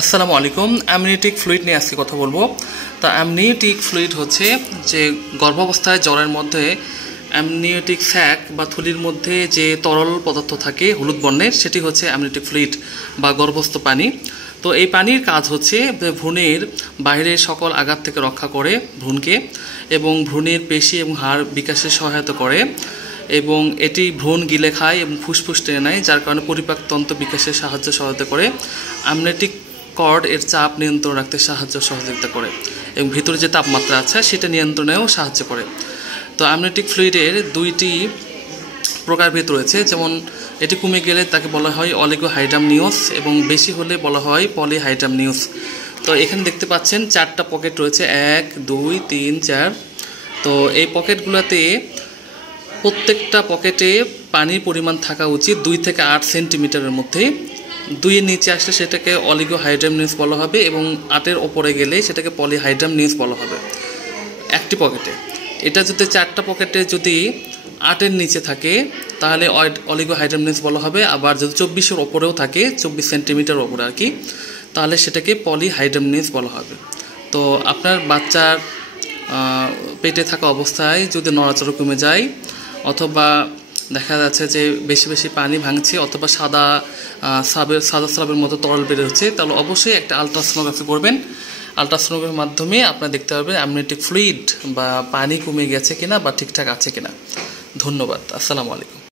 আসসালামু আলাইকুম। Amniotic fluid নিয়ে আজকে কথা বলবো। তা অ্যামনিওটিক ফ্লুইড হচ্ছে যে গর্ভাবস্থায় জ্বরের মধ্যে অ্যামনিওটিক স্যাক বা থলির মধ্যে যে তরল পদার্থ থাকে হলুদ বর্ণের, সেটি হচ্ছে অ্যামনিওটিক ফ্লুইড বা গর্ভস্থ পানি। তো এই পানির কাজ হচ্ছে ভ্রূণের বাইরের সকল আঘাত থেকে রক্ষা করে ভ্রূণকে, এবং ভ্রূণের পেশি এবং হাড় বিকাশে সহায়তা করে, এবং এটি ভ্রূণ গিলে খায় এবং ফুসফুস টেনে নেয়, যার কারণে পরিপাকতন্ত্র বিকাশের সহায়তা করে। অ্যামনিওটিক কর্ড এর চাপ নিয়ন্ত্রণ রাখতে সহযোগিতা করে, এবং ভিতরে যে তাপমাত্রা আছে সেটা নিয়ন্ত্রণেও সাহায্য করে। তো অ্যামনিওটিক ফ্লুইডের দুইটি প্রকারভেদ রয়েছে, যেমন এটি কমে গেলে তাকে বলা হয় অলিগোহাইড্রামনিওস এবং বেশি হলে বলা হয় পলিহাইড্রামনিওস। তো এখানে দেখতে পাচ্ছেন 4টা পকেট রয়েছে, 1 2 3 4। তো এই পকেটগুলোতে প্রত্যেকটা পকেটে পানির পরিমাণ থাকা উচিত 2 থেকে 8 সেন্টিমিটারের মধ্যে। 2-এর নিচে আসলে সেটাকে অলিগোহাইড্রামনিওস বলা হবে, এবং 8-এর ওপরে গেলে সেটাকে পলিহাইড্রামনিওস বলা হবে একটি পকেটে। এটা যদি 4টা পকেটে যদি 8-এর নিচে থাকে তাহলে অলিগোহাইড্রামনিওস বলা হবে, আবার যদি 24-এর ওপরেও থাকে, 24 সেন্টিমিটার ওপরে আর কি, তাহলে সেটাকে পলিহাইড্রামনিওস বলা হবে। তো আপনার বাচ্চার পেটে থাকা অবস্থায় যদি নড়াচড়া কমে যায়, অথবা দেখা যাচ্ছে যে বেশি বেশি পানি ভাঙছে, অথবা সাদা স্রাবের মতো তরল বের হচ্ছে, তাহলে অবশ্যই একটা আলট্রাসোনোগ্রাফি করবেন। আলট্রাসোনোগ্রাফির মাধ্যমে আপনারা দেখতে পারবেন অ্যামনিওটিক ফ্লুইড বা পানি কমে গেছে কিনা বা ঠিকঠাক আছে কিনা। ধন্যবাদ। আসসালামু আলাইকুম।